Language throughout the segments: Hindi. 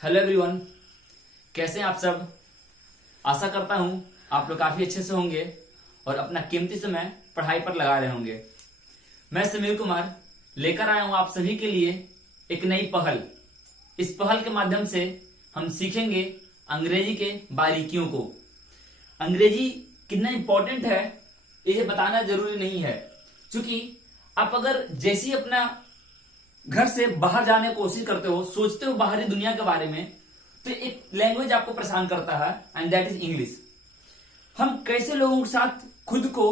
हेलो एवरीवन, कैसे हैं आप सब। आशा करता हूं आप लोग काफी अच्छे से होंगे और अपना कीमती समय पढ़ाई पर लगा रहे होंगे। मैं समीर कुमार लेकर आया हूं आप सभी के लिए एक नई पहल। इस पहल के माध्यम से हम सीखेंगे अंग्रेजी के बारीकियों को। अंग्रेजी कितना इंपॉर्टेंट है ये बताना जरूरी नहीं है, क्योंकि आप अगर जैसी अपना घर से बाहर जाने की कोशिश करते हो, सोचते हो बाहरी दुनिया के बारे में, तो एक लैंग्वेज आपको परेशान करता है एंड दैट इज इंग्लिश। हम कैसे लोगों के साथ खुद को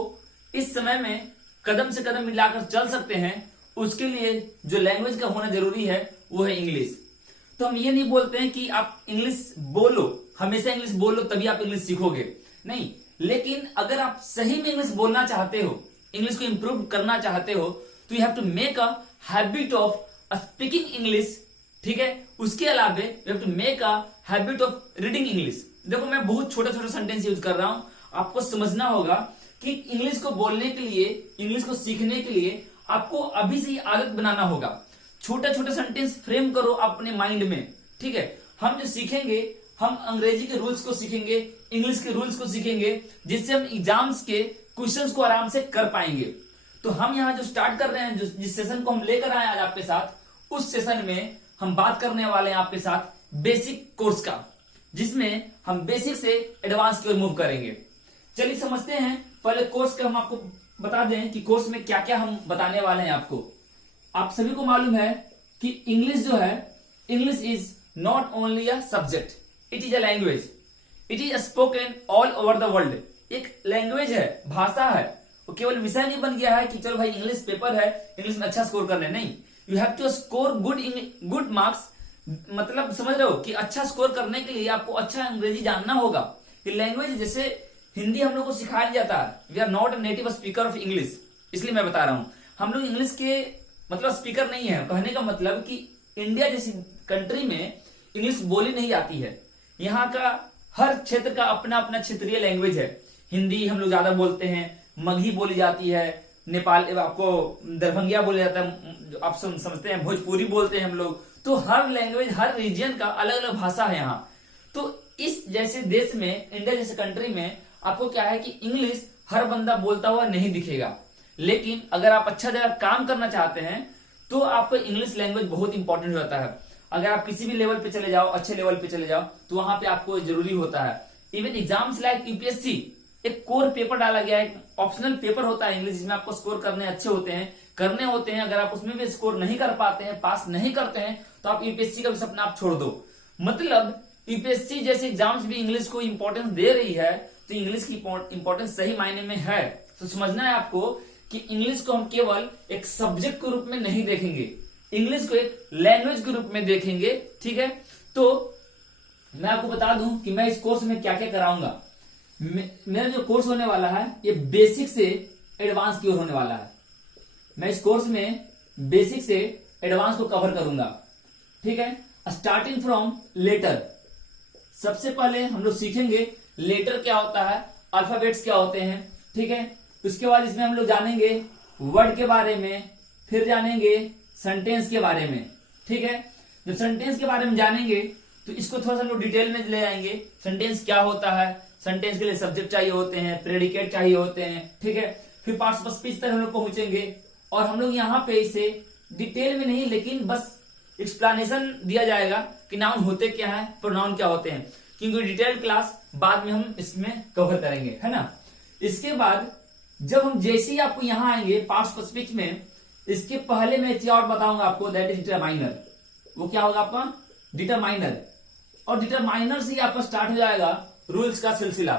इस समय में कदम से कदम मिलाकर चल सकते हैं, उसके लिए जो लैंग्वेज का होना जरूरी है वो है इंग्लिश। तो हम ये नहीं बोलते हैं कि आप इंग्लिश बोलो, हमेशा इंग्लिश बोलो तभी आप इंग्लिश सीखोगे, नहीं। लेकिन अगर आप सही में इंग्लिश बोलना चाहते हो, इंग्लिश को इंप्रूव करना चाहते हो, तो you have to make a habit of speaking English. ठीक है, उसके अलावा you have to make a habit of reading English. देखो, मैं बहुत छोटा छोटा सेंटेंस यूज कर रहा हूं, आपको समझना होगा कि इंग्लिश को बोलने के लिए, इंग्लिश को सीखने के लिए आपको अभी से ही आदत बनाना होगा। छोटा छोटा सेंटेंस फ्रेम करो अपने माइंड में। ठीक है, हम जो सीखेंगे, हम अंग्रेजी के रूल्स को सीखेंगे, इंग्लिश के रूल्स को सीखेंगे, जिससे हम एग्जाम्स के क्वेश्चंस को आराम से कर पाएंगे। तो हम यहाँ जो स्टार्ट कर रहे हैं, जिस सेशन को हम लेकर आए आज आपके साथ, उस सेशन में हम बात करने वाले हैं आपके साथ बेसिक कोर्स का, जिसमें हम बेसिक से एडवांस की ओर मूव करेंगे। चलिए समझते हैं। पहले कोर्स का हम आपको बता दें कि कोर्स में क्या क्या हम बताने वाले हैं आपको। आप सभी को मालूम है कि इंग्लिश जो है, English is not only a subject, it is a language. It is spoken all over the world. एक लैंग्वेज है, भाषा है। वो केवल विषय नहीं बन गया है कि चलो भाई इंग्लिश पेपर है, इंग्लिश में अच्छा स्कोर करना है, नहीं। You have to score good marks. मतलब समझ रहे हो कि अच्छा स्कोर करने के लिए आपको अच्छा अंग्रेजी जानना होगा। ये लैंग्वेज, जैसे हिंदी हम लोग को सिखाया जाता है, we are not a native speaker of English, इसलिए मैं बता रहा हूं हम लोग इंग्लिश के मतलब स्पीकर नहीं है। कहने का मतलब कि इंडिया जैसी कंट्री में इंग्लिश बोली नहीं जाती है। यहाँ का हर क्षेत्र का अपना अपना क्षेत्रीय लैंग्वेज है। हिंदी हम लोग ज्यादा बोलते हैं, मगही बोली जाती है, नेपाल आपको दरभंगिया बोला जाता है, आप समझते हैं, भोजपुरी बोलते हैं हम लोग। तो हर लैंग्वेज, हर रीजन का अलग अलग भाषा है यहाँ। तो इस जैसे देश में, इंडिया जैसे कंट्री में, आपको क्या है कि इंग्लिश हर बंदा बोलता हुआ नहीं दिखेगा। लेकिन अगर आप अच्छा जगह काम करना चाहते हैं तो आपको इंग्लिश लैंग्वेज बहुत इंपॉर्टेंट होता है। अगर आप किसी भी लेवल पे चले जाओ, अच्छे लेवल पे चले जाओ, तो वहां पे आपको जरूरी होता है। इवन एग्जाम्स लाइक यूपीएससी, एक कोर पेपर डाला गया है, ऑप्शनल पेपर होता है इंग्लिश, जिसमें आपको स्कोर करने अच्छे होते हैं, करने होते हैं। अगर आप उसमें भी स्कोर नहीं कर पाते हैं, पास नहीं करते हैं, तो आप यूपीएससी का भी सपना आप छोड़ दो। मतलब यूपीएससी जैसे एग्जाम्स भी इंग्लिश को इंपॉर्टेंस दे रही है, तो इंग्लिश की इंपॉर्टेंस सही मायने में है। तो समझना है आपको कि इंग्लिश को हम केवल एक सब्जेक्ट के रूप में नहीं देखेंगे, इंग्लिश को एक लैंग्वेज के रूप में देखेंगे। ठीक है, तो मैं आपको बता दूं कि मैं इस कोर्स में क्या क्या कराऊंगा। मेरा जो कोर्स होने वाला है, ये बेसिक से एडवांस की ओर होने वाला है। मैं इस कोर्स में बेसिक से एडवांस को कवर करूंगा। ठीक है, स्टार्टिंग फ्रॉम लेटर। सबसे पहले हम लोग सीखेंगे लेटर क्या होता है, अल्फाबेट्स क्या होते हैं। ठीक है, उसके बाद इसमें हम लोग जानेंगे वर्ड के बारे में, फिर जानेंगे सेंटेंस के बारे में। ठीक है, जब सेंटेंस के बारे में जानेंगे तो इसको थोड़ा सा हम लोग डिटेल में ले आएंगे। सेंटेंस क्या होता है, सेंटेंस के लिए सब्जेक्ट चाहिए होते हैं, प्रेडिकेट चाहिए होते हैं। ठीक है, फिर पार्ट्स ऑफ स्पीच तक हम लोग पहुंचेंगे, और हम लोग यहाँ पे इसे डिटेल में नहीं, लेकिन बस एक्सप्लेनेशन दिया जाएगा कि नाउन होते क्या है, प्रोनाउन क्या होते हैं, क्योंकि डिटेल क्लास बाद में हम इसमें कवर करेंगे, है ना। इसके बाद जब हम जैसे ही आपको यहाँ आएंगे पार्ट्स ऑफ स्पीच में, इसके पहले मैं एक चीज और बताऊंगा आपको, दैट इज डिटरमाइनर। वो क्या होगा आपका डिटरमाइनर, और डिटरमाइनर से ही आपका स्टार्ट हो जाएगा रूल्स का सिलसिला।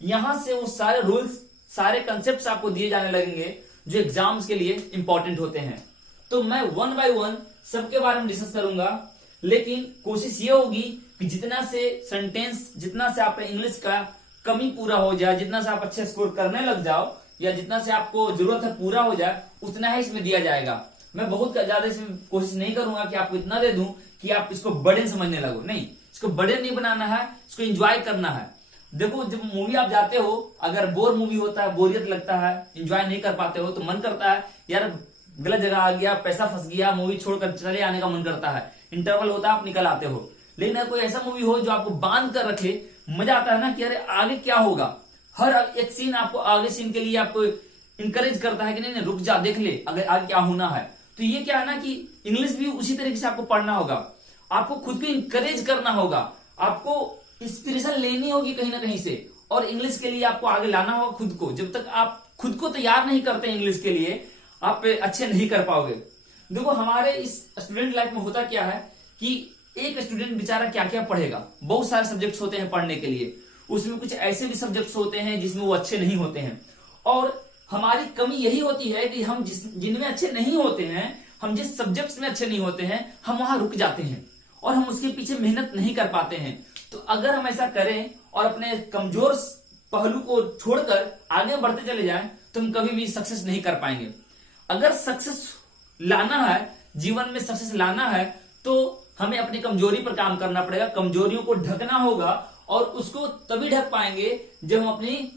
यहां से वो सारे रूल्स, सारे कंसेप्ट आपको दिए जाने लगेंगे जो एग्जाम्स के लिए इंपॉर्टेंट होते हैं। तो मैं वन बाय वन सबके बारे में डिस्कस करूंगा, लेकिन कोशिश ये होगी कि जितना से सेंटेंस, जितना से आपका इंग्लिश का कमी पूरा हो जाए, जितना से आप अच्छे स्कोर करने लग जाओ, या जितना से आपको जरूरत है पूरा हो जाए, उतना ही इसमें दिया जाएगा। मैं बहुत ज्यादा इसमें कोशिश नहीं करूंगा कि आपको इतना दे दूं कि आप इसको बर्डन समझने लगो, नहीं। इसको बर्डन नहीं बनाना है, इसको एंजॉय करना है। देखो, जब मूवी आप जाते हो, अगर बोर मूवी होता है, बोरियत लगता है, एंजॉय नहीं कर पाते हो, तो मन करता है यार गलत जगह आ गया, पैसा फंस गया, मूवी छोड़कर चले आने का मन करता है। इंटरवल होता है, आप निकल आते हो। लेकिन अगर कोई ऐसा मूवी हो जो आपको बांध कर रखे, मजा आता है ना कि अरे आगे क्या होगा, हर एक सीन आपको आगे सीन के लिए आपको इंकरेज करता है कि नहीं नहीं रुक जा देख ले अगर आगे क्या होना है। तो ये क्या है ना कि इंग्लिश भी उसी तरीके से आपको पढ़ना होगा, आपको खुद को इंकरेज करना होगा, आपको इंस्पिरेशन लेनी होगी कहीं ना कहीं से, और इंग्लिश के लिए आपको आगे लाना होगा खुद को। जब तक आप खुद को तैयार नहीं करते इंग्लिश के लिए, आप अच्छे नहीं कर पाओगे। देखो हमारे इस स्टूडेंट लाइफ में होता क्या है कि एक स्टूडेंट बेचारा क्या क्या पढ़ेगा, बहुत सारे सब्जेक्ट्स होते हैं पढ़ने के लिए, उसमें कुछ ऐसे भी सब्जेक्ट्स होते हैं जिसमें वो अच्छे नहीं होते हैं। और हमारी कमी यही होती है कि हम जिनमें अच्छे नहीं होते हैं, हम जिस सब्जेक्ट्स में अच्छे नहीं होते हैं, हम वहां रुक जाते हैं और हम उसके पीछे मेहनत नहीं कर पाते हैं। तो अगर हम ऐसा करें और अपने कमजोर पहलू को छोड़कर आगे बढ़ते चले जाएं, तो हम कभी भी सक्सेस नहीं कर पाएंगे। अगर सक्सेस लाना है, जीवन में सक्सेस लाना है, तो हमें अपनी कमजोरी पर काम करना पड़ेगा, कमजोरियों को ढकना होगा, और उसको तभी ढक पाएंगे जब हम अपनी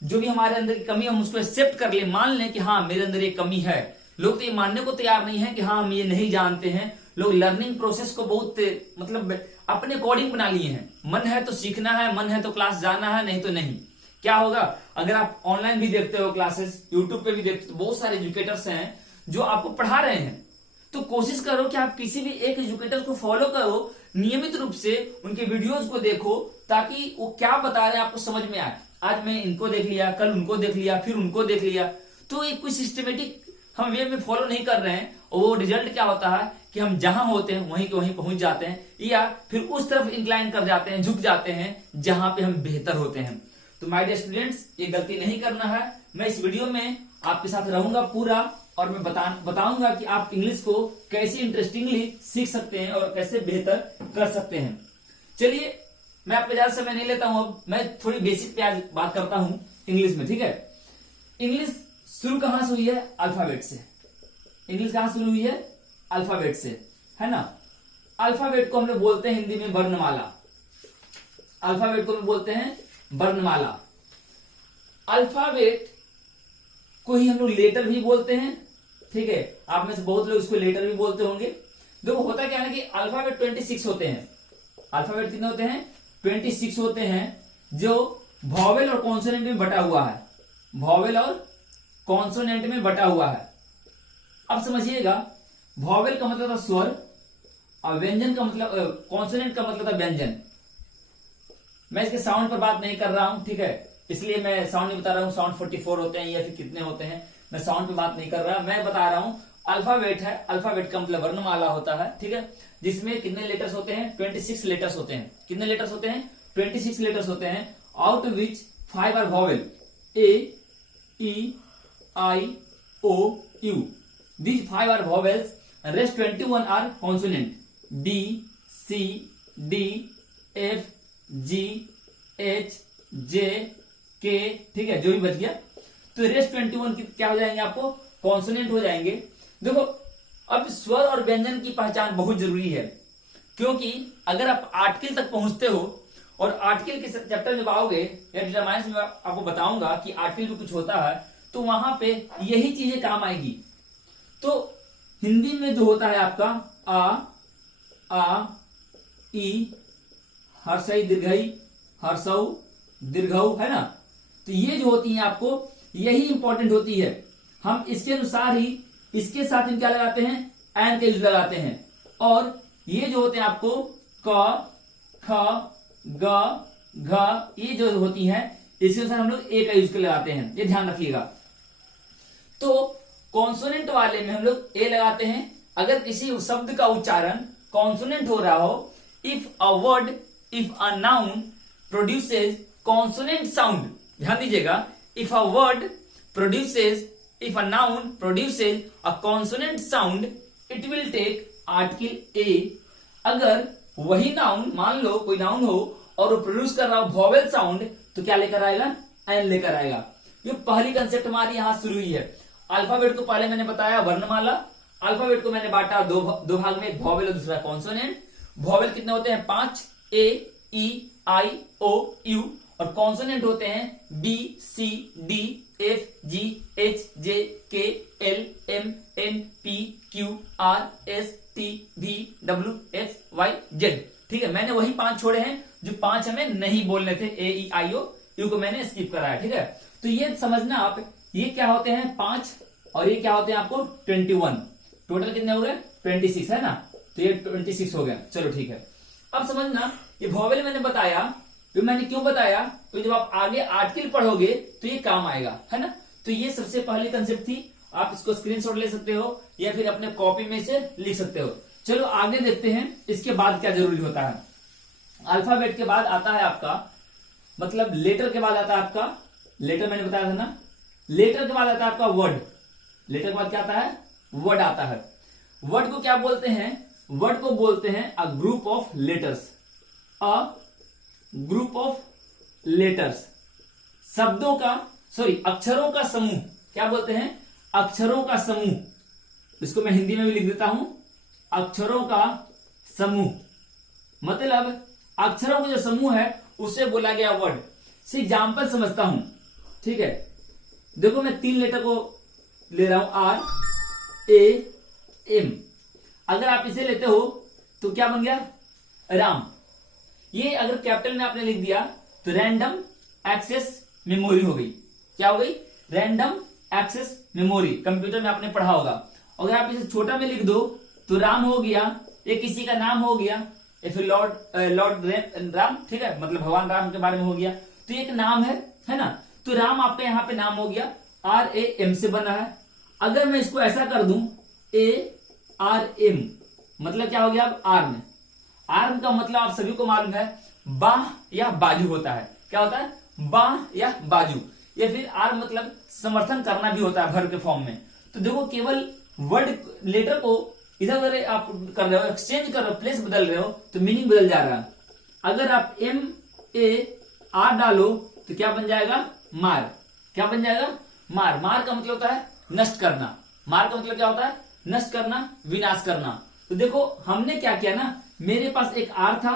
जो भी हमारे अंदर की कमी हम उसको एक्सेप्ट कर ले, मान लें कि हाँ मेरे अंदर ये कमी है। लोग तो ये मानने को तैयार नहीं है कि हाँ हम ये नहीं जानते हैं। लोग लर्निंग प्रोसेस को बहुत मतलब अपने अकॉर्डिंग बना लिए हैं, मन है तो सीखना है, मन है तो क्लास जाना है, नहीं तो नहीं। क्या होगा, अगर आप ऑनलाइन भी देखते हो क्लासेस, यूट्यूब पे भी देखते हो, बहुत सारे एजुकेटर्स हैं जो आपको पढ़ा रहे हैं, तो कोशिश करो कि आप किसी भी एक एजुकेटर को फॉलो करो, नियमित रूप से उनके वीडियोस को देखो, ताकि वो क्या बता रहे हैं आपको समझ में आए। आज मैं इनको देख लिया, कल उनको देख लिया, फिर उनको देख लिया, तो एक कोई सिस्टमेटिक हम वे में फॉलो नहीं कर रहे हैं, और वो रिजल्ट क्या होता है कि हम जहां होते हैं वहीं के वहीं पहुंच जाते हैं, या फिर उस तरफ इंक्लाइन कर जाते हैं, झुक जाते हैं जहां पे हम बेहतर होते हैं। तो माय डियर स्टूडेंट्स, ये गलती नहीं करना है। मैं इस वीडियो में आपके साथ रहूंगा पूरा, और मैं बताऊंगा कि आप इंग्लिश को कैसे इंटरेस्टिंगली सीख सकते हैं और कैसे बेहतर कर सकते हैं। चलिए मैं आपका ज्यादा समय नहीं लेता हूं, अब मैं थोड़ी बेसिक पे आज बात करता हूं इंग्लिश में, ठीक है। इंग्लिश शुरू कहां से हुई है? अल्फाबेट से। इंग्लिश कहां शुरू हुई है? अल्फाबेट से, है ना। अल्फाबेट को हम लोग बोलते हैं हिंदी में वर्णमाला। अल्फाबेट को हम बोलते हैं वर्णमाला। अल्फाबेट को ही हम लोग लेटर भी बोलते हैं, ठीक है। आप में से बहुत लोग इसको लेटर भी बोलते होंगे। देखो होता क्या है कि अल्फाबेट 26 होते हैं। अल्फाबेट कितने होते हैं? 26 होते हैं, जो वॉवेल और कॉन्सोनेंट में बटा हुआ है। वॉवेल और कॉन्सोनेंट में बटा हुआ है। अब समझिएगा, वॉवेल का मतलब था स्वर, और व्यंजन का मतलब, कॉन्सोनेंट का मतलब था व्यंजन। मैं इसके साउंड पर बात नहीं कर रहा हूं, ठीक है, इसलिए मैं साउंड नहीं बता रहा हूं। साउंड 44 होते हैं या फिर कितने होते हैं, मैं साउंड पे बात नहीं कर रहा। मैं बता रहा हूं अल्फाबेट है। अल्फाबेट का मतलब वर्णमाला होता है, ठीक है, जिसमें कितने लेटर्स होते हैं? 26 लेटर्स होते हैं। कितने लेटर्स होते हैं? 26 लेटर्स होते हैं, out which 5 are vowel, A, E, I, O, U. These 5 are vowels, rest 21 are consonant, D, C, D, F, G, H, J, K, ठीक है, जो भी बच गया। तो रेस्ट 21 क्या हो जाएंगे आपको? कॉन्सोनेंट हो जाएंगे। देखो अब स्वर और व्यंजन की पहचान बहुत जरूरी है, क्योंकि अगर आप आर्टिकल तक पहुंचते हो, और आर्टिकल के चैप्टर में आओगे या डिटरमाइंस में आपको बताऊंगा कि आर्टिकल भी कुछ होता है, तो वहां पे यही चीजें काम आएगी। तो हिंदी में जो होता है आपका आ, ई, हर्षई दीर्घई, हर्षऊ दीर्घऊ, है ना। तो ये जो होती है आपको, यही इंपॉर्टेंट होती है। हम इसके अनुसार ही इसके साथ हम क्या लगाते हैं? एन का यूज लगाते हैं। और ये जो होते हैं आपको क, ख, ग, घ, ये जो होती हैं, इसके अनुसार हम लोग ए का यूज कर लगाते हैं, ये ध्यान रखिएगा। तो कॉन्सोनेंट वाले में हम लोग ए लगाते हैं अगर किसी शब्द का उच्चारण कॉन्सोनेंट हो रहा हो। If a word, if a noun produces consonant sound, ध्यान दीजिएगा, if a word produces, if a noun produces a consonant sound, it will take article A. अगर वही नाउन, मान लो कोई नाउन हो और वो प्रोड्यूस कर रहा हो वॉवेल साउंड, तो क्या लेकर आएगा? एन लेकर आएगा। ये पहली कंसेप्ट हमारी यहां शुरू हुई है। अल्फाबेट को पहले मैंने बताया वर्णमाला। अल्फाबेट को मैंने बांटा दो भाग में, एक वॉवेल और दूसरा कॉन्सोनेंट। वॉवेल कितने होते हैं? 5, ए, ई, आई, ओ, यू, और कॉन्सोनेंट होते हैं B, C, D, F, G, H, J, K, L, M, N, P, Q, R, S, T, V, W, X, Y, Z. ठीक है, मैंने वही 5 छोड़े हैं जो 5 हमें नहीं बोलने थे, ए ई आई ओ यू को मैंने स्किप कराया। ठीक है, तो ये समझना आप, ये क्या होते हैं 5 और ये क्या होते हैं आपको 21, टोटल कितने हो गए 26 है ना, तो ये 26 हो गया। चलो ठीक है, अब समझना ये वॉवेल मैंने बताया, तो मैंने क्यों बताया, तो जब आप आगे आर्टिकल पढ़ोगे तो ये काम आएगा, है ना। तो ये सबसे पहली कंसेप्ट थी, आप इसको स्क्रीनशॉट ले सकते हो या फिर अपने कॉपी में से लिख सकते हो। चलो आगे देखते हैं इसके बाद क्या जरूरी होता है। अल्फाबेट के बाद आता है आपका, मतलब लेटर के बाद आता है आपका, लेटर मैंने बताया था ना, लेटर के बाद आता है आपका वर्ड, लेटर के बाद क्या आता है वर्ड आता है। वर्ड को क्या बोलते हैं, वर्ड को बोलते हैं a group of letters, a group of letters, शब्दों का सॉरी अक्षरों का समूह, क्या बोलते हैं अक्षरों का समूह। इसको मैं हिंदी में भी लिख देता हूं, अक्षरों का समूह, मतलब अक्षरों का जो समूह है उसे बोला गया वर्ड। से एग्जाम्पल समझता हूं, ठीक है, देखो मैं 3 लेटर को ले रहा हूं, आर ए एम, अगर आप इसे लेते हो तो क्या बन गया राम। ये अगर कैपिटल में आपने लिख दिया तो रैंडम एक्सेस मेमोरी हो गई, क्या हो गई रैंडम एक्सेस मेमोरी, कंप्यूटर में आपने पढ़ा होगा। अगर आप इसे छोटा में लिख दो तो राम हो गया, ये किसी का नाम हो गया, या फिर लॉर्ड राम, ठीक है, मतलब भगवान राम के बारे में हो गया, तो एक नाम है ना, तो राम आपका यहाँ पे नाम हो गया, आर ए एम से बना है। अगर मैं इसको ऐसा कर दूं ए आर एम, मतलब क्या हो गया अब आर्म, आर्म का मतलब आप सभी को मालूम है बाह या बाजू होता है, क्या होता है बाह या बाजू, या फिर आर्म मतलब समर्थन करना भी होता है भर के फॉर्म में। तो देखो केवल वर्ड लेटर को इधर उधर आप कर रहे हो, एक्सचेंज कर रहे हो, प्लेस बदल रहे हो तो मीनिंग बदल जा रहा है। अगर आप एम ए आर डालो तो क्या बन जाएगा मार, क्या बन जाएगा मार। मार का मतलब होता है नष्ट करना, मार का मतलब क्या होता है नष्ट करना, विनाश करना। तो देखो हमने क्या किया ना, मेरे पास एक आर था,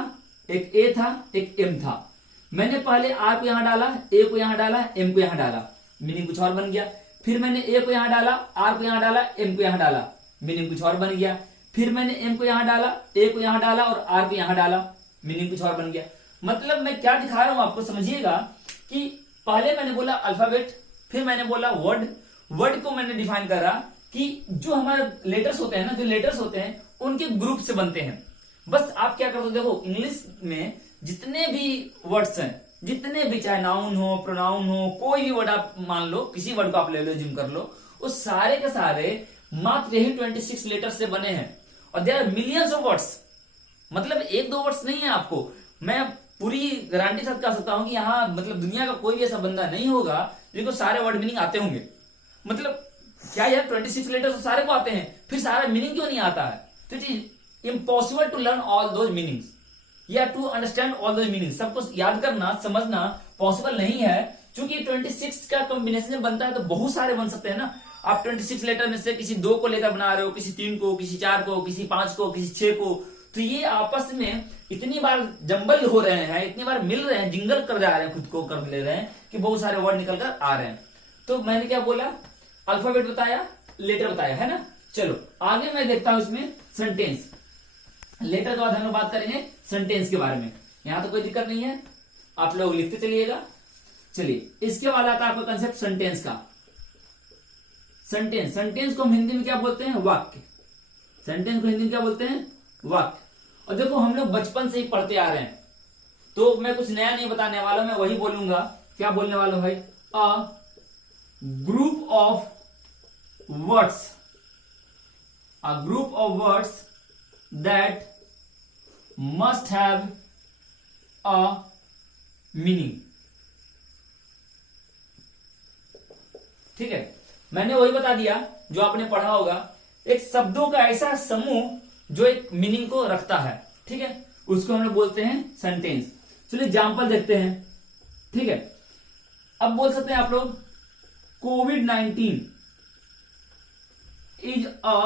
एक ए था, एक एम था, मैंने पहले आर को यहां डाला, ए को यहां डाला, एम को यहां डाला, मीनिंग कुछ और बन गया। फिर मैंने ए को यहां डाला, आर को यहां डाला, एम को यहां डाला, मीनिंग कुछ और बन गया। फिर मैंने एम को यहां डाला, ए को यहां डाला और आर को यहां डाला, मीनिंग कुछ और बन गया। मतलब मैं क्या दिखा रहा हूं आपको, समझिएगा कि पहले मैंने बोला अल्फाबेट, फिर मैंने बोला वर्ड, वर्ड को मैंने डिफाइन करा कि जो हमारे लेटर्स होते हैं ना, जो लेटर्स होते हैं उनके ग्रुप से बनते हैं। बस आप क्या करते हो, देखो इंग्लिश में जितने भी वर्ड्स हैं, जितने भी चाहे नाउन हो प्रोनाउन हो, कोई भी वर्ड आप मान लो, किसी वर्ड को आप ले लो जिम कर लो, उस सारे के सारे मात्र यही 26 लेटर से बने हैं। और there are millions of words, मतलब 1-2 वर्ड्स नहीं है आपको, मैं पूरी गारंटी साथ कह सकता हूं कि यहाँ मतलब दुनिया का कोई भी ऐसा बंदा नहीं होगा जिनको सारे वर्ड मीनिंग आते होंगे। मतलब क्या यार 26 लेटर तो सारे को आते हैं, फिर सारा मीनिंग क्यों नहीं आता है। तो it is impossible to learn all those meanings या to understand all those meanings. सबको याद करना समझना पॉसिबल नहीं है, क्योंकि 26 का कॉम्बिनेशन बनता है तो बहुत सारे बन सकते हैं ना। आप 26 लेटर में से किसी 2 को लेकर बना रहे हो, किसी 3 को, किसी 4 को, किसी 5 को, किसी 6 को, तो ये आपस में इतनी बार जंबल हो रहे हैं, इतनी बार मिल रहे हैं, जिंगल कर जा रहे हैं, खुद को कर ले रहे हैं कि बहुत सारे वर्ड निकल कर आ रहे हैं। तो मैंने क्या बोला, अल्फाबेट बताया, लेटर बताया, है ना। चलो आगे मैं देखता हूं इसमें सेंटेंस। लेटर के बाद हम लोग बात करेंगे सेंटेंस के बारे में, यहां तो कोई दिक्कत नहीं है, आप लोग लिखते चलिएगा। चलिए इसके बाद आता है आपका कंसेप्ट सेंटेंस का। सेंटेंस, सेंटेंस को हम हिंदी में क्या बोलते हैं वाक्य, सेंटेंस को हिंदी में क्या बोलते हैं वाक्य। और देखो हम लोग बचपन से ही पढ़ते आ रहे हैं, तो मैं कुछ नया नहीं बताने वाला, मैं वही बोलूंगा। क्या बोलने वाला हूं भाई, a group of words, a group of words that must have a meaning. ठीक है, मैंने वही बता दिया जो आपने पढ़ा होगा, एक शब्दों का ऐसा समूह जो एक मीनिंग को रखता है, ठीक है, उसको हम लोग बोलते हैं सेंटेंस। चलिए एग्जाम्पल देखते हैं, ठीक है। अब बोल सकते हैं आप लोग कोविड-19 इज अ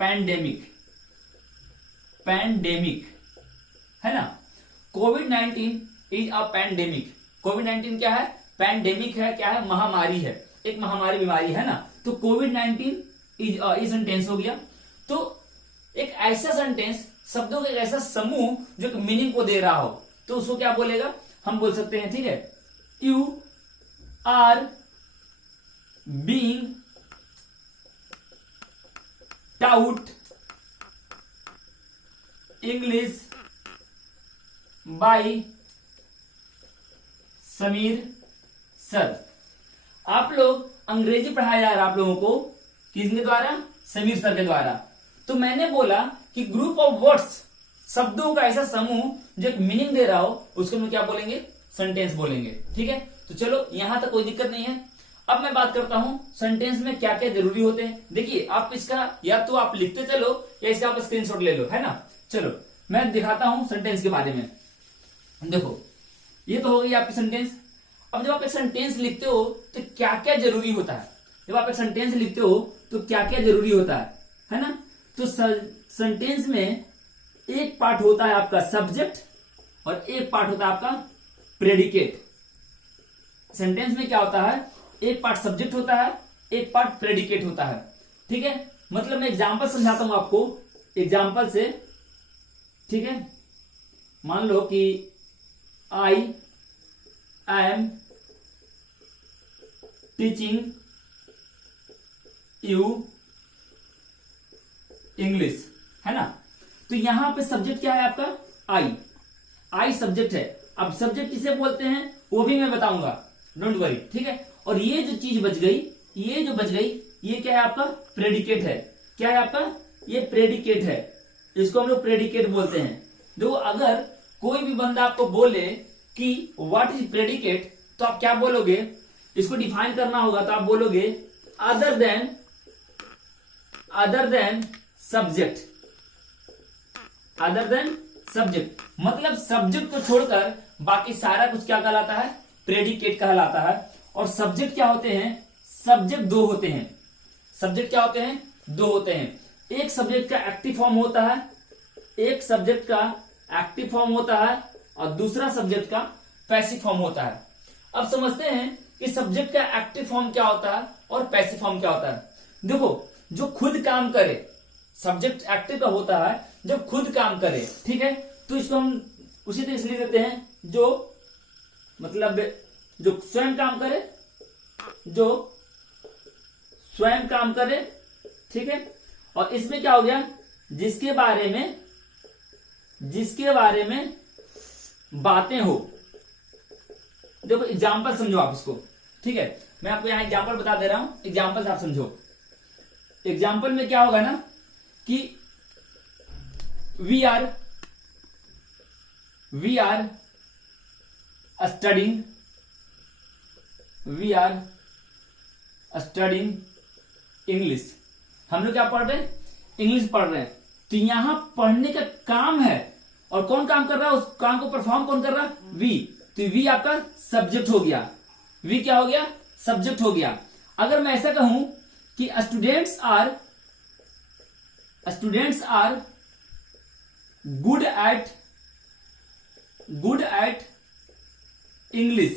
पैंडेमिक, पैंडेमिक है ना, कोविड-19 इज अ पैंडेमिक। कोविड-19 क्या है, पैंडेमिक है, क्या है महामारी है, एक महामारी बीमारी है ना। तो कोविड-19 इज सेंटेंस हो गया। तो एक ऐसा सेंटेंस शब्दों का एक ऐसा समूह जो एक मीनिंग को दे रहा हो, तो उसको क्या बोलेगा, हम बोल सकते हैं, ठीक है, you are being taught English by Sameer sir. आप लोग अंग्रेजी पढ़ाया जा रहा है आप लोगों को किसके द्वारा, समीर सर के द्वारा। तो मैंने बोला कि ग्रुप ऑफ वर्ड्स, शब्दों का ऐसा समूह जो एक मीनिंग दे रहा हो, उसको हम क्या बोलेंगे, सेंटेंस बोलेंगे। ठीक है, तो चलो यहां तक कोई दिक्कत नहीं है। अब मैं बात करता हूं सेंटेंस में क्या क्या जरूरी होते हैं। देखिए आप इसका या तो आप लिखते चलो या इसका आप स्क्रीनशॉट ले लो, है ना। चलो मैं दिखाता हूं सेंटेंस के बारे में। देखो ये तो हो गई आपकी सेंटेंस। अब जब आप एक सेंटेंस लिखते हो तो क्या क्या जरूरी होता है, जब आप एक सेंटेंस लिखते हो तो क्या क्या जरूरी होता है ना। तो सेंटेंस में एक पार्ट होता है आपका सब्जेक्ट और एक पार्ट होता है आपका प्रेडिकेट। सेंटेंस में क्या होता है, एक पार्ट सब्जेक्ट होता है, एक पार्ट प्रेडिकेट होता है। ठीक है, मतलब मैं एग्जांपल समझाता हूं आपको, एग्जांपल से। ठीक है, मान लो कि आई एम टीचिंग यू इंग्लिश, है ना। तो यहां पे सब्जेक्ट क्या है आपका, आई। आई सब्जेक्ट है। अब सब्जेक्ट किसे बोलते हैं वो भी मैं बताऊंगा, डोंट वरी। ठीक है, और ये जो चीज बच गई, ये जो बच गई, ये क्या है आपका, प्रेडिकेट है। क्या है आपका, ये प्रेडिकेट है। इसको हम लोग प्रेडिकेट बोलते हैं। देखो अगर कोई भी बंदा आपको बोले कि व्हाट इज प्रेडिकेट, तो आप क्या बोलोगे, इसको डिफाइन करना होगा तो आप बोलोगे other than subject, other than subject. मतलब सब्जेक्ट को छोड़कर बाकी सारा कुछ क्या कहलाता है, प्रेडिकेट कहलाता है। और सब्जेक्ट क्या होते हैं, सब्जेक्ट दो होते हैं। सब्जेक्ट क्या होते हैं, दो होते हैं। एक सब्जेक्ट का एक्टिव फॉर्म होता है, एक सब्जेक्ट का एक्टिव फॉर्म होता है और दूसरा सब्जेक्ट का पैसिव फॉर्म होता है। अब समझते हैं कि सब्जेक्ट का एक्टिव फॉर्म क्या होता है और पैसिव फॉर्म क्या होता है। देखो जो खुद काम करे, सब्जेक्ट एक्टिव का होता है जब खुद काम करे। ठीक है, तो इसको हम उसी तरह से लिख देते हैं, जो मतलब जो स्वयं काम करे, जो स्वयं काम करे। ठीक है, और इसमें क्या हो गया, जिसके बारे में बातें हो। देखो एग्जाम्पल समझो आप इसको। ठीक है, मैं आपको यहां एग्जाम्पल बता दे रहा हूं, एग्जाम्पल से आप समझो। एग्जाम्पल में क्या होगा ना कि वी आर स्टडिंग इंग्लिश। हम लोग क्या पढ़ रहे हैं, इंग्लिश पढ़ रहे हैं। तो यहां पढ़ने का काम है, और कौन काम कर रहा है, उस काम को परफॉर्म कौन कर रहा है, वी। तो वी आपका सब्जेक्ट हो गया, वी क्या हो गया, सब्जेक्ट हो गया। अगर मैं ऐसा कहूं कि students are good at English.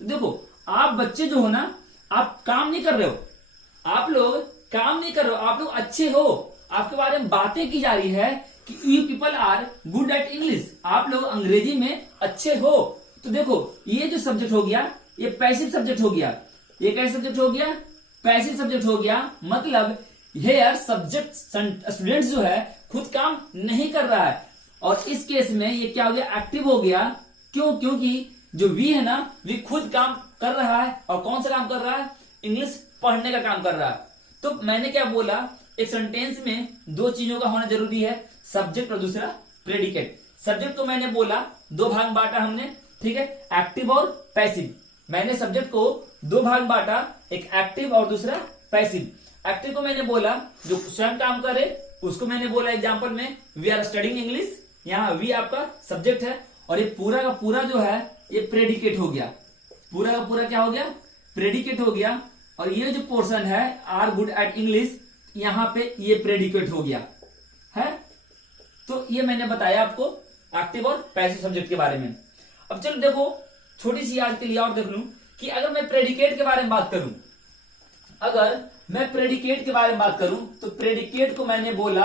तो देखो आप बच्चे जो हो ना, आप काम नहीं कर रहे हो, आप लोग काम नहीं कर रहे हो, आप लोग अच्छे हो, आपके बारे में बातें की जा रही है कि you people are good at English, आप लोग अंग्रेजी में अच्छे हो। तो देखो ये जो सब्जेक्ट हो गया, ये पैसिव सब्जेक्ट हो गया। ये कैसे सब्जेक्ट हो गया, पैसिव सब्जेक्ट हो गया। मतलब हेयर सब्जेक्ट स्टूडेंट्स जो है खुद काम नहीं कर रहा है, और इस केस में ये क्या हो गया, एक्टिव हो गया। क्यों, क्योंकि जो वी है ना, वी खुद काम कर रहा है। और कौन सा काम कर रहा है, इंग्लिश पढ़ने का काम कर रहा है। तो मैंने क्या बोला, एक सेंटेंस में दो चीजों का होना जरूरी है, सब्जेक्ट और दूसरा प्रेडिकेट। सब्जेक्ट को मैंने बोला दो भाग में बांटा हमने। ठीक है, एक्टिव और पैसिव। मैंने सब्जेक्ट को दो भाग में बांटा, एक एक्टिव और दूसरा पैसिव। एक्टिव को मैंने बोला जो स्वयं काम करे, उसको मैंने बोला एग्जाम्पल में वी आर स्टडिंग इंग्लिश। यहाँ वी आपका सब्जेक्ट है, और ये पूरा का पूरा जो है ये प्रेडिकेट हो गया। पूरा का पूरा क्या हो गया, प्रेडिकेट हो गया। और ये जो पोर्शन है आर गुड एट इंग्लिश, यहां पे ये प्रेडिकेट हो गया है। तो ये मैंने बताया आपको एक्टिव और पैसिव सब्जेक्ट के बारे में। अब चलो देखो छोटी सी आज के लिए और देख लूं कि अगर मैं प्रेडिकेट के बारे में बात करूं, तो प्रेडिकेट को मैंने बोला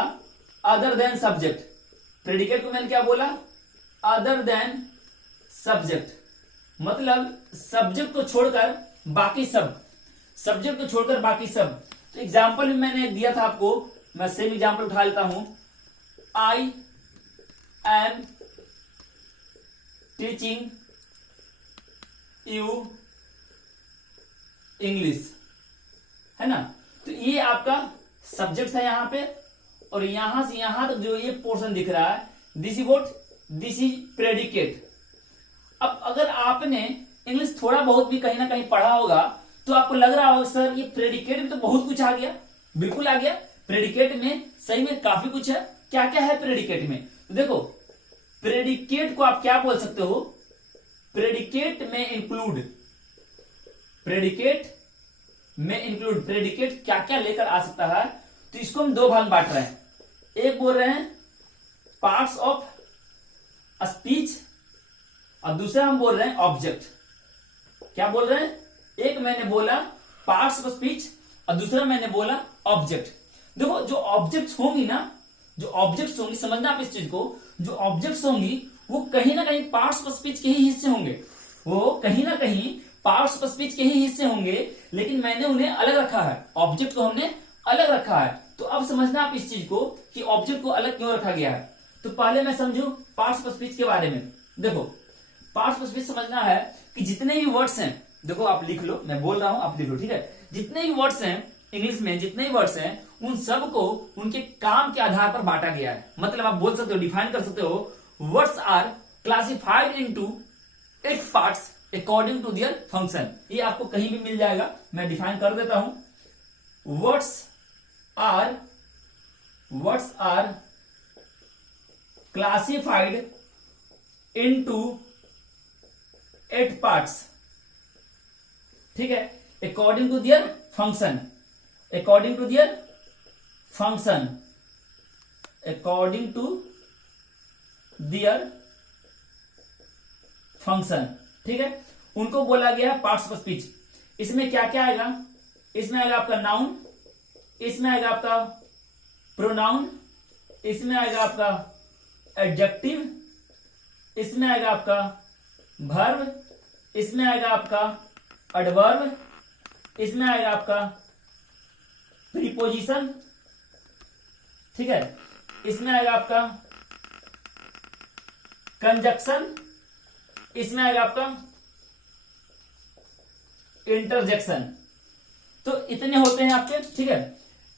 अदर देन सब्जेक्ट। प्रेडिकेट को मैंने क्या बोला, अदर देन सब्जेक्ट, मतलब सब्जेक्ट को छोड़कर बाकी सब, सब्जेक्ट को छोड़कर बाकी सब। तो एग्जाम्पल भी मैंने दिया था आपको, मैं सेम एग्जाम्पल उठा लेता हूं। आई एम टीचिंग यू इंग्लिश, है ना। तो ये आपका सब्जेक्ट है यहां पे, और यहां से यहां तक जो ये पोर्शन दिख रहा है, this is what, this is predicate. अब अगर आपने इंग्लिश थोड़ा बहुत भी कहीं ना कहीं पढ़ा होगा तो आपको लग रहा होगा सर ये प्रेडिकेट में तो बहुत कुछ आ गया। बिल्कुल आ गया, प्रेडिकेट में सही में काफी कुछ है। क्या क्या है प्रेडिकेट में, तो देखो प्रेडिकेट को आप क्या बोल सकते हो, प्रेडिकेट में इंक्लूड, प्रेडिकेट में इंक्लूड, प्रेडिकेट क्या क्या लेकर आ सकता है। तो इसको हम दो भाग में बांट रहे हैं, एक बोल रहे हैं पार्ट्स ऑफ स्पीच और दूसरा हम बोल रहे हैं ऑब्जेक्ट। क्या बोल रहे हैं, एक मैंने बोला पार्ट्स ऑफ स्पीच और दूसरा मैंने बोला ऑब्जेक्ट। देखो जो ऑब्जेक्ट्स होंगी ना, जो ऑब्जेक्ट्स होंगी, समझना आप इस चीज को, जो ऑब्जेक्ट्स होंगी वो कहीं ना कहीं पार्ट्स ऑफ स्पीच के ही हिस्से होंगे, वो कहीं ना कहीं पार्ट्स ऑफ स्पीच के ही हिस्से होंगे, लेकिन मैंने उन्हें अलग रखा है, ऑब्जेक्ट को हमने अलग रखा है। तो अब समझना आप इस चीज को कि ऑब्जेक्ट को अलग क्यों रखा गया है। तो पहले मैं समझू पार्ट्स ऑफ स्पीच के बारे में। देखो पार्ट्स ऑफ स्पीच समझना है कि जितने भी वर्ड्स हैं, देखो आप लिख लो, मैं बोल रहा हूं आप लिख लो, ठीक है। जितने भी वर्ड्स हैं इंग्लिश में, जितने भी वर्ड्स हैं उन सबको उनके काम के आधार पर बांटा गया है। मतलब आप बोल सकते हो, डिफाइन कर सकते हो, words are classified into 8 parts according to their function. ये आपको कहीं भी मिल जाएगा, मैं डिफाइन कर देता हूं। Words are classified into 8 parts, ठीक है, according to their function, according to their function, according to their function, ठीक है। उनको बोला गया पार्ट्स ऑफ स्पीच। इसमें क्या क्या आएगा, इसमें आएगा आपका नाउन, इसमें आएगा आपका प्रोनाउन, इसमें आएगा आपका एडजेक्टिव, इसमें आएगा आपका वर्ब, इसमें आएगा आपका एडवर्ब, इसमें आएगा आपका प्रीपोजिशन, ठीक है, इसमें आएगा आपका कंजक्शन, इसमें आएगा आपका इंटरजेक्शन। तो इतने होते हैं आपके, ठीक है।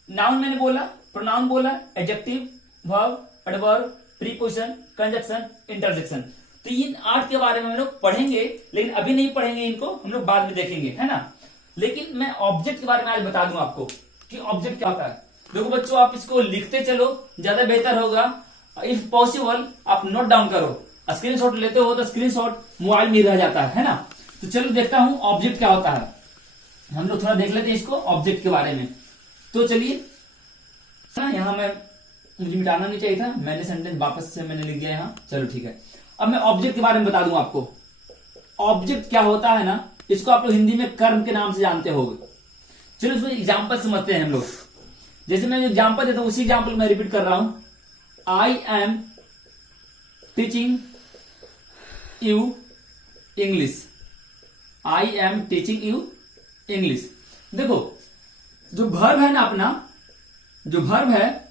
नाउन मैंने बोला, प्रोनाउन बोला, adjective, verb, adverb, preposition, conjunction, interjection. तो इन 8 के बारे में हम लोग पढ़ेंगे, लेकिन अभी नहीं पढ़ेंगे, इनको हम लोग बाद में देखेंगे, है ना। लेकिन मैं ऑब्जेक्ट के बारे में आज बता दूं आपको कि ऑब्जेक्ट क्या होता है। देखो बच्चों, आप इसको लिखते चलो, ज्यादा बेहतर होगा। इफ पॉसिबल आप नोट डाउन करो, स्क्रीनशॉट लेते हो तो स्क्रीनशॉट मोबाइल में रह जाता है ना। तो चलो देखता हूं ऑब्जेक्ट क्या होता है, हम लोग थोड़ा देख लेते हैं इसको ऑब्जेक्ट के बारे में। तो चलिए, यहां मैं, मुझे मिटाना नहीं चाहिए था, मैंने सेंटेंस वापस से मैंने लिख दिया यहां, चलो ठीक है। अब मैं ऑब्जेक्ट के बारे में बता दूं आपको। ऑब्जेक्ट क्या होता है ना, इसको आप लोग हिंदी में कर्म के नाम से जानते होंगे। चलो इसको एग्जाम्पल समझते हैं हम लोग। जैसे मैं एग्जाम्पल देता हूं उसी एग्जाम्पल में रिपीट कर रहा हूं। आई am teaching you English, I am teaching you English. देखो जो वर्ब है ना अपना, जो वर्ब है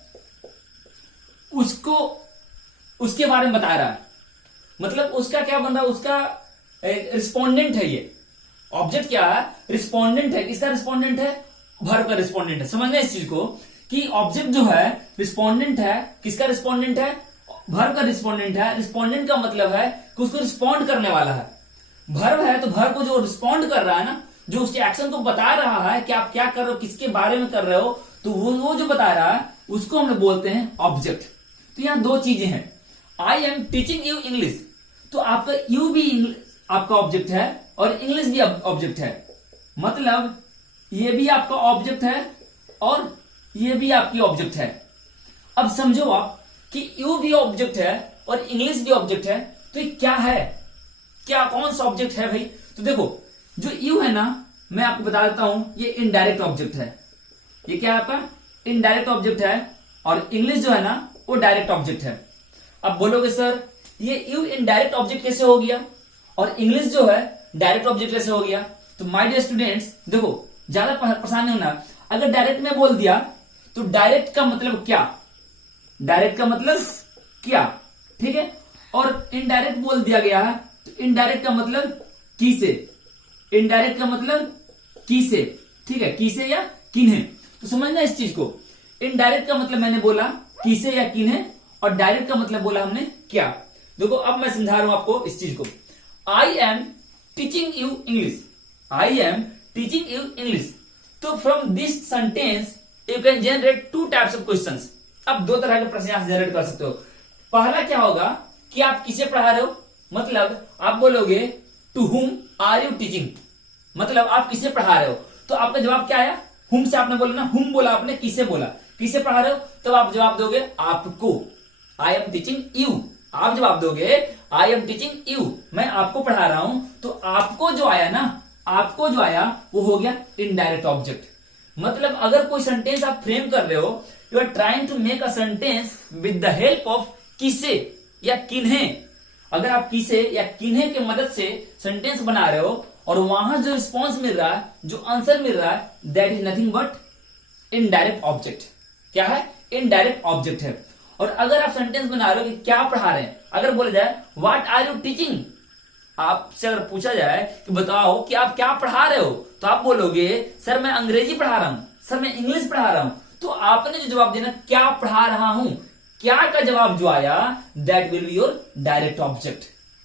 उसको, उसके बारे में बता रहा है, मतलब उसका क्या बन रहा है, उसका रिस्पोंडेंट है ये। ऑब्जेक्ट क्या है, रिस्पोंडेंट है। किसका रिस्पोंडेंट है, वर्ब का रिस्पोंडेंट है। समझना इस चीज को कि ऑब्जेक्ट जो है रिस्पोंडेंट है, किसका रिस्पोंडेंट है, वर्ब का रिस्पोंडेंट है। रिस्पोंडेंट का मतलब है कि उसको रिस्पोंड करने वाला है। वर्ब है तो वर्ब को जो रिस्पोंड कर रहा है ना, जो उसके एक्शन को बता रहा है कि आप क्या कर रहे हो, किसके बारे में कर रहे हो, तो वो जो बता रहा है उसको हम लोग बोलते हैं ऑब्जेक्ट। तो यहां 2 चीजें हैं, आई एम टीचिंग यू इंग्लिश, तो आपका यू भी आपका ऑब्जेक्ट है और इंग्लिश भी ऑब्जेक्ट है। मतलब ये भी आपका ऑब्जेक्ट है और ये भी आपकी ऑब्जेक्ट है। अब समझो आप कि यू भी ऑब्जेक्ट है और इंग्लिश भी ऑब्जेक्ट है, तो ये क्या है, क्या कौन सा ऑब्जेक्ट है भाई। तो देखो जो यू है ना, मैं आपको बता देता हूं, ये इनडायरेक्ट ऑब्जेक्ट है। ये क्या है आपका इनडायरेक्ट ऑब्जेक्ट है, और इंग्लिश जो है ना वो डायरेक्ट ऑब्जेक्ट है। अब बोलोगे सर ये यू इनडायरेक्ट ऑब्जेक्ट कैसे हो गया और इंग्लिश जो है डायरेक्ट ऑब्जेक्ट कैसे हो गया। तो माय डियर स्टूडेंट्स देखो ज्यादा परेशान नहीं होना। अगर डायरेक्ट में बोल दिया तो डायरेक्ट का मतलब क्या, डायरेक्ट का मतलब क्या, ठीक है। और इनडायरेक्ट बोल दिया गया है तो इनडायरेक्ट का मतलब की से, इनडायरेक्ट का मतलब की से, ठीक है, की से या किन्हे। तो समझना इस चीज को, इनडायरेक्ट का मतलब मैंने बोला की से या किन्हे और डायरेक्ट का मतलब बोला हमने क्या। देखो अब मैं समझा रहा हूं आपको इस चीज को। I am teaching you English, I am teaching you English. तो from this sentence you can generate two types of questions. अब दो तरह के प्रश्न यहां से जनरेट कर सकते हो। पहला क्या होगा कि आप किसे पढ़ा रहे हो, मतलब आप बोलोगे to whom are you teaching, मतलब आप किसे पढ़ा रहे हो। तो आपका जवाब क्या आया, हुम से आपने बोला ना, हुम बोला आपने, किसे बोला, किसे पढ़ा रहे हो, तो आप जवाब दोगे आपको, आई एम टीचिंग यू। आप जवाब दोगे आई एम टीचिंग यू, मैं आपको पढ़ा रहा हूं। तो आपको जो आया ना, आपको जो आया वो हो गया इनडायरेक्ट ऑब्जेक्ट। मतलब अगर कोई सेंटेंस आप फ्रेम कर रहे हो, you are trying to make a sentence with the help of किसे या किन्हे। अगर आप किसे या किन्हे की मदद से सेंटेंस बना रहे हो और वहां जो रिस्पॉन्स मिल रहा है, जो आंसर मिल रहा है, that is nothing but indirect object. क्या है, इनडायरेक्ट ऑब्जेक्ट है। और अगर आप सेंटेंस बना रहे हो कि क्या पढ़ा रहे हैं, अगर बोला जाए व्हाट आर यू टीचिंग, आपसे अगर पूछा जाए कि बताओ कि आप क्या पढ़ा रहे हो, तो आप बोलोगे सर मैं अंग्रेजी पढ़ा रहा हूं, सर मैं इंग्लिश पढ़ा रहा हूं। तो आपने जो जवाब देना क्या पढ़ा रहा हूं, क्या का जवाब जो आया that will be your direct object,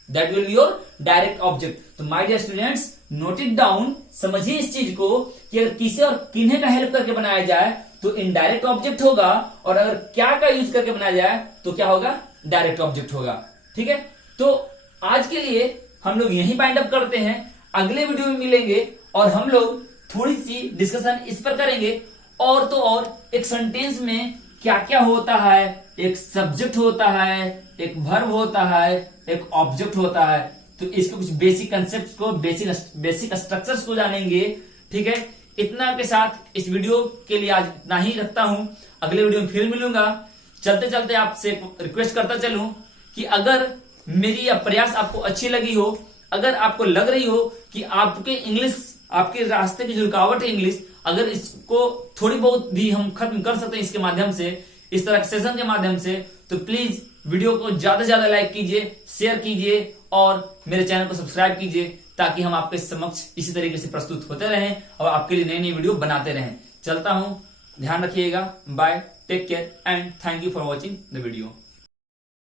that will be your direct object. तो my dear students note it down, समझिए इस चीज को कि अगर किसे और किन्हे का हेल्प करके बनाया जाए तो इनडायरेक्ट ऑब्जेक्ट होगा, और अगर क्या का यूज करके बनाया जाए तो क्या होगा, डायरेक्ट ऑब्जेक्ट होगा। ठीक है, तो आज के लिए हम लोग यहीं बाइंड अप करते हैं। अगले वीडियो में मिलेंगे और हम लोग थोड़ी सी डिस्कशन इस पर करेंगे, और तो और एक सेंटेंस में क्या क्या होता है, एक सब्जेक्ट होता है, एक वर्ब होता है, एक ऑब्जेक्ट होता है। तो इसके कुछ बेसिक कंसेप्ट को, बेसिक स्ट्रक्चर्स को जानेंगे। ठीक है, इतना के साथ इस वीडियो के लिए आज इतना ही रखता हूं। अगले वीडियो में फिर मिलूंगा। चलते चलते आपसे रिक्वेस्ट करता चलूं कि अगर मेरी यह प्रयास आपको अच्छी लगी हो, अगर आपको लग रही हो कि आपके इंग्लिश, आपके रास्ते की जो रुकावट है इंग्लिश, अगर इसको थोड़ी बहुत भी हम खत्म कर सकते हैं इसके माध्यम से, इस तरह के सेशन के माध्यम से, तो प्लीज वीडियो को ज्यादा से ज्यादा लाइक कीजिए, शेयर कीजिए और मेरे चैनल को सब्सक्राइब कीजिए, ताकि हम आपके समक्ष इसी तरीके से प्रस्तुत होते रहें और आपके लिए नई नई वीडियो बनाते रहें। चलता हूं, ध्यान रखिएगा, bye, take care and thank you for watching the video.